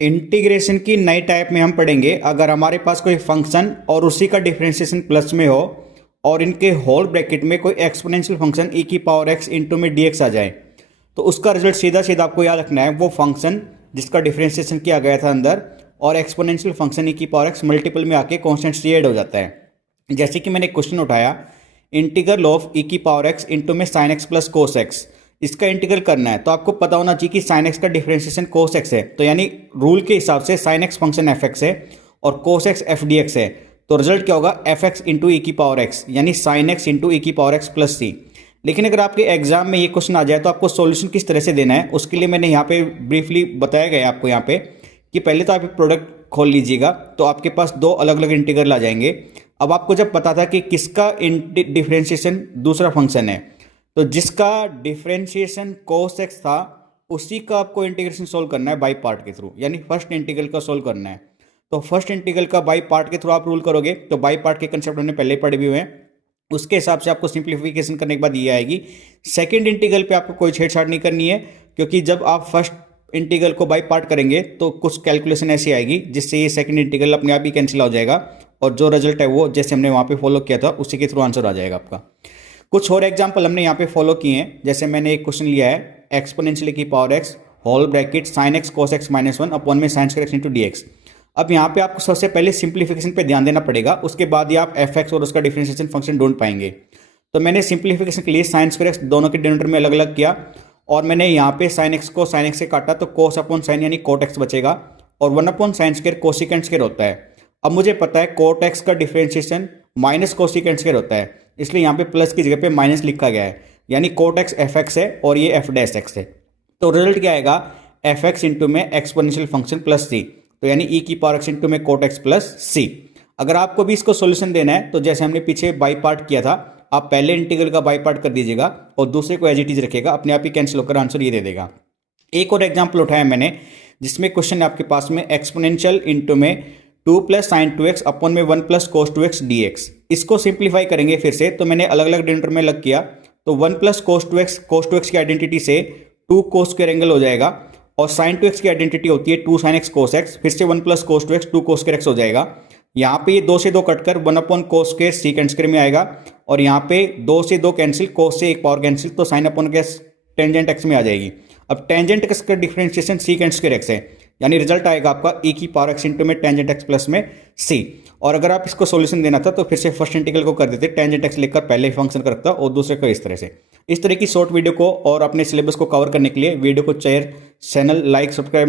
Integration की नई type में हम पढ़ेंगे अगर हमारे पास कोई फंक्शन और उसी का डिफरेंशिएशन प्लस में हो और इनके होल ब्रैकेट में कोई एक्सपोनेंशियल फंक्शन e की पावर x इंटू में dx आ जाए तो उसका रिजल्ट सीधा सीधा आपको याद रखना है वो फंक्शन जिसका डिफरेंशिएशन किया गया था अंदर और एक्सपोनेंशियल फंक्शन e की पावर x मल्टीपल में आके कॉन्स्टेंट से ऐड हो जाता है। जैसे कि मैंने क्वेश्चन उठाया इंटीग्रल ऑफ e की पावर x इंटू में sine x plus cos x, इसका इंटीग्रल करना है तो आपको पता होना चाहिए कि साइन एक्स का डिफरेंशिएशन कोस एक्स है, तो यानी रूल के हिसाब से sine x function F x है और cos x F D x है, तो रिजल्ट क्या होगा एफ एक्स इंटू ई की पावर एक्स यानी साइन एक्स इंटू ई की पावर एक्स प्लस सी। लेकिन अगर आपके एग्जाम में ये क्वेश्चन आ जाए तो आपको सॉल्यूशन किस तरह से देना है उसके लिए मैंने यहाँ पे ब्रीफली बताया गया है आपको यहाँ पे कि पहले तो आप प्रोडक्ट खोल लीजिएगा तो आपके पास दो अलग अलग इंटीग्रल आ जाएंगे। अब आपको जब पता था कि किसका डिफरेंशिएशन दूसरा फंक्शन है तो जिसका डिफरेंशिएशन कोस एक्स था उसी का आपको इंटीग्रेशन सोल्व करना है बाई पार्ट के थ्रू, यानी फर्स्ट इंटीग्रल का सोल्व करना है। तो फर्स्ट इंटीग्रल का बाई पार्ट के थ्रू आप रूल करोगे तो बाई पार्ट के कंसेप्ट हमने पहले पढ़े भी हुए हैं, उसके हिसाब से आपको सिंप्लीफिकेशन करने के बाद ये आएगी। सेकंड इंटीग्रल पे आपको कोई छेड़छाड़ नहीं करनी है क्योंकि जब आप फर्स्ट इंटीग्रल को बाई पार्ट करेंगे तो कुछ कैलकुलेशन ऐसी आएगी जिससे ये सेकंड इंटीग्रल अपने आप ही कैंसिल हो जाएगा और जो रिजल्ट है वो जैसे हमने वहाँ पे फॉलो किया था उसी के थ्रू आंसर आ जाएगा आपका। कुछ और एग्जाम्पल हमने यहाँ पे फॉलो किए हैं, जैसे मैंने एक क्वेश्चन लिया है एक्सपोनेंशियल की power x whole bracket sine x cos x minus one upon में sine square x into d x. अब यहाँ पे आपको सबसे पहले सिंप्लीफिकेशन पे ध्यान देना पड़ेगा, उसके बाद ही आप एफ एक्स और उसका डिफरेंशिएशन फंक्शन ढूंढ पाएंगे। तो मैंने सिंप्लीफिकेशन के लिए साइन स्क्वायर एक्स दोनों के डिनोमिनेटर में अलग अलग किया और मैंने यहाँ पे साइन एक्स को साइन एक्स से काटा तो कोस अपॉन साइन यानी कोट एक्स बचेगा और one upon sine square cosecant square होता है। अब मुझे पता है कोट एक्स का डिफरेंशिएशन माइनस कोसिकेंट स्क्वायर होता है, इसलिए यहाँ पे प्लस की जगह पे माइनस लिखा गया है, यानी कोट एक्स एफ एक्स है और ये एफ डैश एक्स है। तो रिजल्ट क्या आएगा एफ एक्स इंटू में एक्सपोनेंशियल फंक्शन प्लस सी, तो यानी ई की पावर एक्स इंटू में कोट एक्स प्लस सी। अगर आपको भी इसको सोल्यूशन देना है तो जैसे हमने पीछे बाई पार्ट किया था आप पहले इंटीग्रल का बाई पार्ट कर दीजिएगा और दूसरे को एज इट इज रखिएगा, अपने आप ही कैंसिल होकर आंसर ये दे देगा। एक और एग्जाम्पल उठाया मैंने जिसमें क्वेश्चन आपके पास में एक्सपोनेंशियल इंटू में 2 प्लस साइन 2x अपॉन में 1 प्लस कोस 2x dx। इसको सिंप्लीफाई करेंगे फिर से तो मैंने अलग अलग डिनोमिनेटर में लग किया तो 1 प्लस कोस 2x की आइडेंटिटी से 2 कोस स्क्वायर एंगल हो जाएगा और साइन 2x की आइडेंटिटी होती है 2 साइन एक्स कोस एक्स, फिर से 1 plus cos 2x 2 cos square x हो जाएगा। यहाँ पे ये 2 से 2 कटकर 1 upon cos square secant square में आएगा और यहाँ पे 2 से 2 कैंसिल कोस से एक पावर कैंसिल तो साइन अपॉन के टेंजेंट एक्स में आ जाएगी। अब टेंजेंट एक्स का डिफरेंशिएशन सीकेंट स्क्वायर एक्स है, यानी रिजल्ट आएगा आपका e की पावर एक्स इंटू में टेंजेंट एक्स प्लस में c। और अगर आप इसको सॉल्यूशन देना था तो फिर से फर्स्ट इंटीग्रल को कर देते टेंजेंट एक्स लिखकर पहले फंक्शन का रखता और दूसरे को इस तरह से। इस तरह की शॉर्ट वीडियो को और अपने सिलेबस को कवर करने के लिए वीडियो को शेयर चैनल लाइक सब्सक्राइब